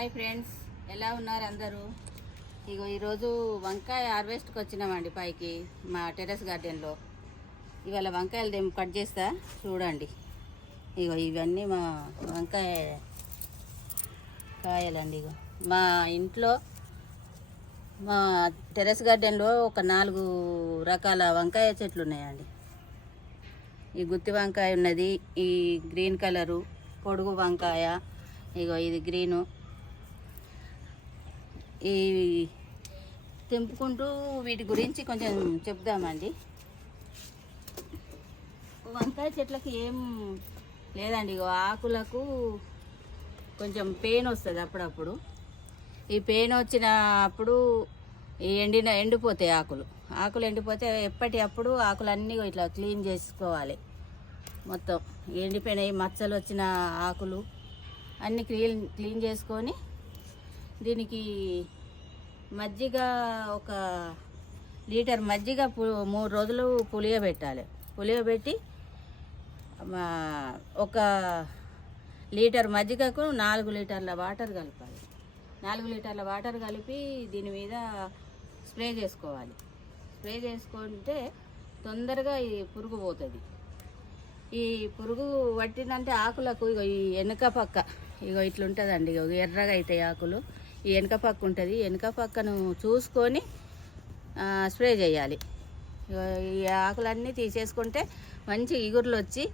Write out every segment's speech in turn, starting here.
Hi friends, ఎలా ఉన్నారు అందరూ? ఇగో ఈరోజు వంకాయ హార్వెస్ట్కి వచ్చినామండి పైకి మా టెర్రస్ గార్డెన్లో. ఇవాళ వంకాయలు కట్ చేస్తా చూడండి. ఇగో ఇవన్నీ మా వంకాయ కాయలండి. ఇగో మా ఇంట్లో మా టెర్రస్ గార్డెన్లో ఒక 4 రకాల వంకాయ చెట్లు ఉన్నాయండి. ఈ గుత్తి వంకాయ ఉన్నది, ఈ గ్రీన్ కలరు పొడుగు వంకాయ, ఇగో ఇది గ్రీను. ఈ తెంపుకుంటూ వీటి గురించి కొంచెం చెప్దామండి. వంకాయ చెట్లకి ఏం లేదండి, ఇగో ఆకులకు కొంచెం పెయిన్ వస్తుంది అప్పుడప్పుడు. ఈ పెయిన్ వచ్చినప్పుడు ఎండిపోతాయి ఆకులు ఎండిపోతే ఎప్పటికప్పుడు ఆకులన్నీ ఇట్లా క్లీన్ చేసుకోవాలి. మొత్తం ఎండిపోయినాయి మచ్చలు వచ్చిన ఆకులు అన్నీ క్లీన్ చేసుకొని దీనికి మజ్జిగ, ఒక లీటర్ మజ్జిగ 3 రోజులు పులియబెట్టి ఒక లీటర్ మజ్జిగకు 4 లీటర్ల వాటర్ కలపాలి. 4 లీటర్ల వాటర్ కలిపి దీని మీద స్ప్రే చేసుకోవాలి. స్ప్రే చేసుకుంటే తొందరగా ఈ పురుగు పోతుంది. ఈ పురుగు పట్టిందంటే ఆకులకు ఇగో ఈ వెనుక పక్క ఇగో ఇట్లుంటుందండి. ఇగో ఎర్రగా అవుతాయి ఆకులు. ఈ వెనుక పక్క ఉంటుంది, వెనుక పక్కను చూసుకొని స్ప్రే చేయాలి. ఈ ఆకులన్నీ తీసేసుకుంటే మంచి ఇగుర్లు వచ్చి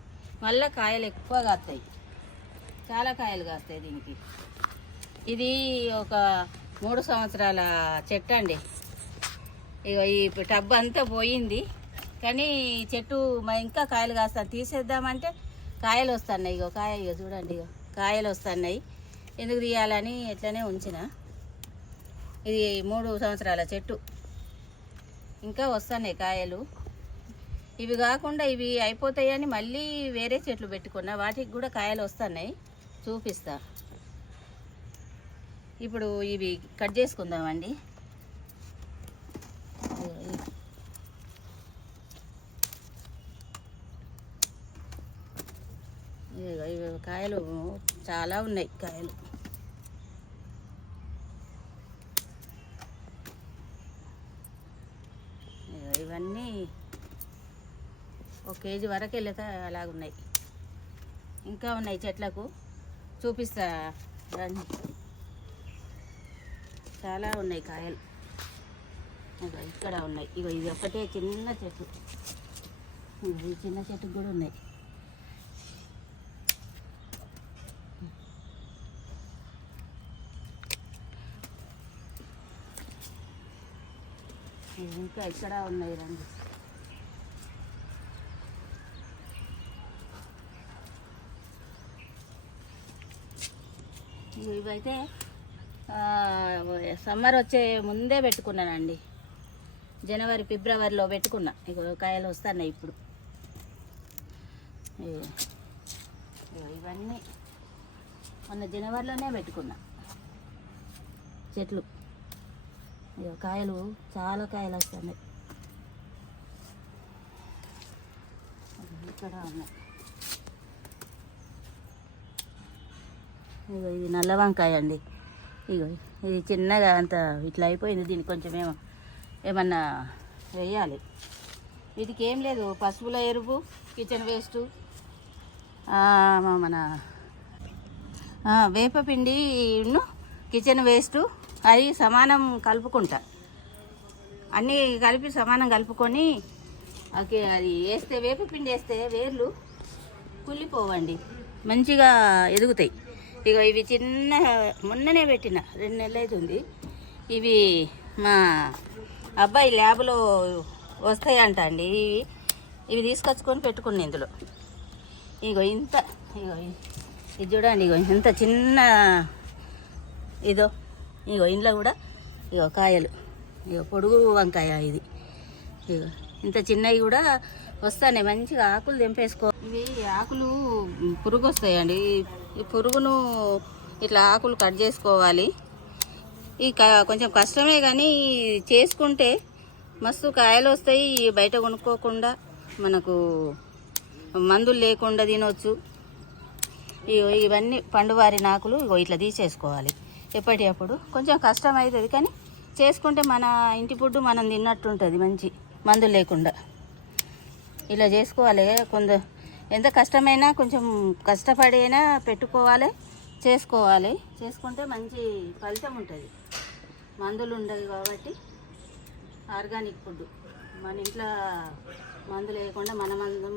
మళ్ళీ కాయలు ఎక్కువ కాస్తాయి, చాలా కాయలు కాస్తాయి దీనికి. ఇది ఒక 3 సంవత్సరాల చెట్టు అండి. ఇక ఈ టబ్ అంతా పోయింది, కానీ చెట్టు ఇంకా కాయలు కాస్తాయి. తీసేద్దామంటే కాయలు వస్తున్నాయి. ఇగో చూడండి, కాయలు వస్తున్నాయి. ఎందుకు తీయాలని ఎట్లనే ఉంచిన. ఇది 3 సంవత్సరాల చెట్టు, ఇంకా వస్తున్నాయి కాయలు. ఇవి కాకుండా ఇవి అయిపోతాయని మళ్ళీ వేరే చెట్లు పెట్టుకున్నా, వాటికి కూడా కాయలు వస్తున్నాయి, చూపిస్తా. ఇప్పుడు ఇవి కట్ చేసుకుందామండి. ఇవి కాయలు చాలా ఉన్నాయి. కాయలు ఇవన్నీ 1 కేజీ వరకు వెళ్తా అలాగున్నాయి. ఇంకా ఉన్నాయి చెట్లకు, చూపిస్తా రండి. చాలా ఉన్నాయి కాయలు. ఇక్కడ ఉన్నాయి. ఇగో ఇది ఒకటే చిన్న చెట్టు, ఈ చిన్న చెట్టుకు కూడా ఉన్నాయి. ఇంకా ఇక్కడ ఉన్నాయి రండి. ఇవైతే సమ్మర్ వచ్చే ముందే పెట్టుకున్నానండి. జనవరి ఫిబ్రవరిలో పెట్టుకున్నా. ఇక కాయలు వస్తున్నాయి ఇప్పుడు. ఇవన్నీ మొన్న జనవరిలోనే పెట్టుకున్నా చెట్లు. కాయలు చాలా కాయలు వస్తున్నాయి. ఇక్కడ ఉన్నాయి. ఇగో ఇది నల్ల వంకాయ అండి. ఇగో ఇది చిన్నగా అంత ఇట్లా అయిపోయింది. దీనికి కొంచెం ఏమన్నా వేయాలి. వీటికి ఏం లేదు, పశువుల ఎరువు, కిచెన్ వేస్టు, మన వేపపిండి, కిచెన్ వేస్టు అది సమానం కలుపుకుంటా. అన్నీ కలిపి సమానం కలుపుకొని అది వేస్తే, వేపపిండి వేస్తే వేర్లు కుళ్ళిపోవండి, మంచిగా ఎదుగుతాయి. ఇక ఇవి చిన్న మొన్ననే పెట్టిన 2 నెలలు అవుతుంది. ఇవి మా అబ్బాయి ల్యాబ్లో వస్తాయంట అండి. ఇవి తీసుకొచ్చుకొని పెట్టుకున్నా ఇందులో. ఇగో ఇది చూడండి, ఇంత చిన్న ఇగో ఇంట్లో కూడా కాయలు. పొడుగు వంకాయ ఇది. ఇంత చిన్నవి కూడా వస్తాయి, మంచిగా ఆకులు తెంపేసుకో. ఇవి ఆకులు పురుగు వస్తాయండి. ఈ పురుగును ఇట్లా ఆకులు కట్ చేసుకోవాలి. ఈ కొంచెం కష్టమే, కానీ చేసుకుంటే మస్తు కాయలు వస్తాయి. బయట కొనుక్కోకుండా మనకు మందులు లేకుండా తినొచ్చు. ఇవన్నీ పండువారి నాకులు ఇట్లా తీసేసుకోవాలి. ఎప్పటికప్పుడు కొంచెం కష్టం అవుతుంది, కానీ చేసుకుంటే మన ఇంటి ఫుడ్ మనం తిన్నట్టు ఉంటుంది, మంచి మందులు లేకుండా. ఇలా చేసుకోవాలి. ఎంత కష్టమైనా కొంచెం కష్టపడైనా పెట్టుకోవాలి, చేసుకుంటే మంచి ఫలితం ఉంటుంది. మందులు ఉండవు కాబట్టి ఆర్గానిక్ ఫుడ్ మన ఇంట్లో మందులు లేకుండా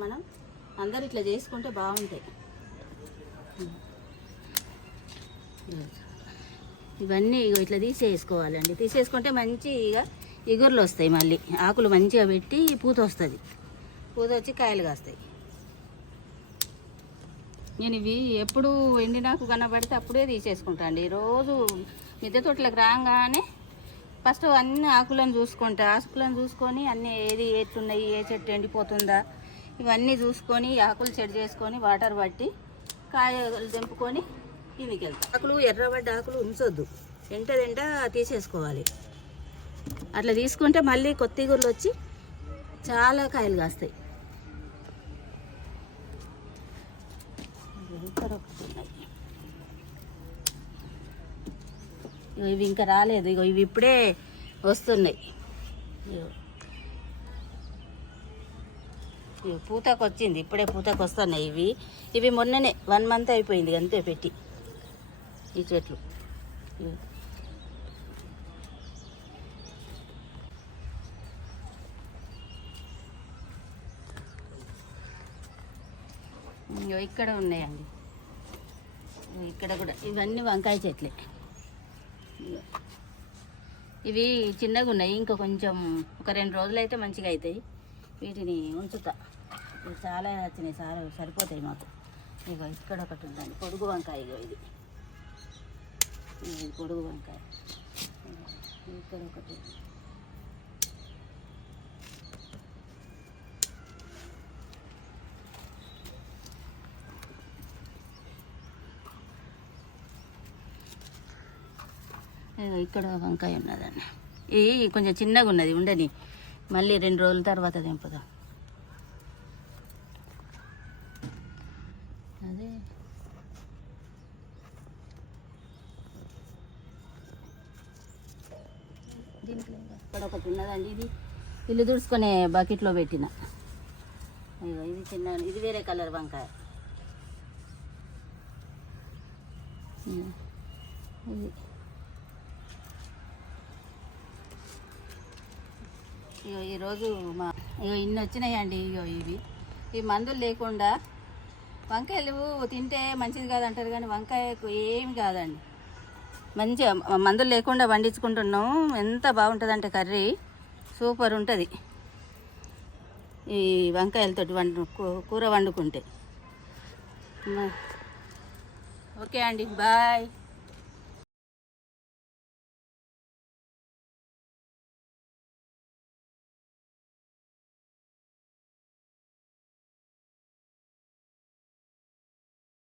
మనం అందరూ ఇట్లా చేసుకుంటే బాగుంటాయి. ఇవన్నీ ఇట్లా తీసేసుకోవాలండి. తీసేసుకుంటే మంచిగా ఇగుర్లు వస్తాయి. మళ్ళీ ఆకులు మంచిగా పెట్టి పూత వస్తుంది, పూత వచ్చి కాయలు కాస్తాయి. నేను ఇవి ఎప్పుడు ఎండినాకు కనబడితే అప్పుడే తీసేసుకుంటా అండి. రోజు మిద్దె తోటలకు రాగానే ఫస్ట్ అన్ని ఆకులను చూసుకొని అన్నీ ఏది ఎట్లున్నాయి, ఏ చెట్టు ఎండిపోతుందా ఇవన్నీ చూసుకొని ఆకులు సెట్ చేసుకొని వాటర్ పట్టి కాయలు తెంపుకొని కిందికి వెళ్తాం. ఆకులు ఎర్రబడ్డ ఆకులు ఉంచొద్దు, ఎంట తీసేసుకోవాలి. అట్లా తీసుకుంటే మళ్ళీ కొత్త ఇగుర్లు వచ్చి చాలా కాయలు కాస్తాయి. ఇవి ఇంకా రాలేదు, ఇవి ఇప్పుడే వస్తున్నాయి. పూతకు వచ్చింది, ఇప్పుడే పూతకు వస్తున్నాయి. ఇవి మొన్ననే 1 month అయిపోయింది అంతే పెట్టి ఈ చెట్లు. ఇక్కడ ఉన్నాయండి, ఇక్కడ కూడా ఇవన్నీ వంకాయ చెట్లే. ఇవి చిన్నగా ఉన్నాయి, ఇంకా కొంచెం ఒక 2 రోజులు అయితే మంచిగా అవుతాయి. వీటిని ఉంచుతా, ఇవి చాలా వచ్చినాయి, సరిపోతాయి మాకు. ఇగో ఇక్కడ ఒకటి ఉందండి పొడుగు వంకాయ. ఇది పొడుగు వంకాయ. ఇక్కడ ఒకటి. ఇక్కడ వంకాయ ఉన్నదండి. ఇది కొంచెం చిన్నగా ఉన్నది, ఉండని మళ్ళీ 2 రోజుల తర్వాత తెంపుదాం. అదే దీంట్లో ఇక్కడ ఒకటి ఉన్నదండి. ఇది ఇల్లు తుడుచుకునే బకెట్లో పెట్టిన. ఇది చిన్న, ఇది వేరే కలర్ వంకాయ. ఇది ఈరోజు ఇన్ని వచ్చినాయండి. ఇవి మందులు లేకుండా. వంకాయలు తింటే మంచిది కాదంటారు, కానీ వంకాయకు ఏమి కాదండి, మంచిగా మందులు లేకుండా వండించుకుంటున్నాము. ఎంత బాగుంటుందంటే కర్రీ సూపర్ ఉంటుంది ఈ వంకాయలతోటి కూర వండుకుంటే. ఓకే అండి, బాయ్.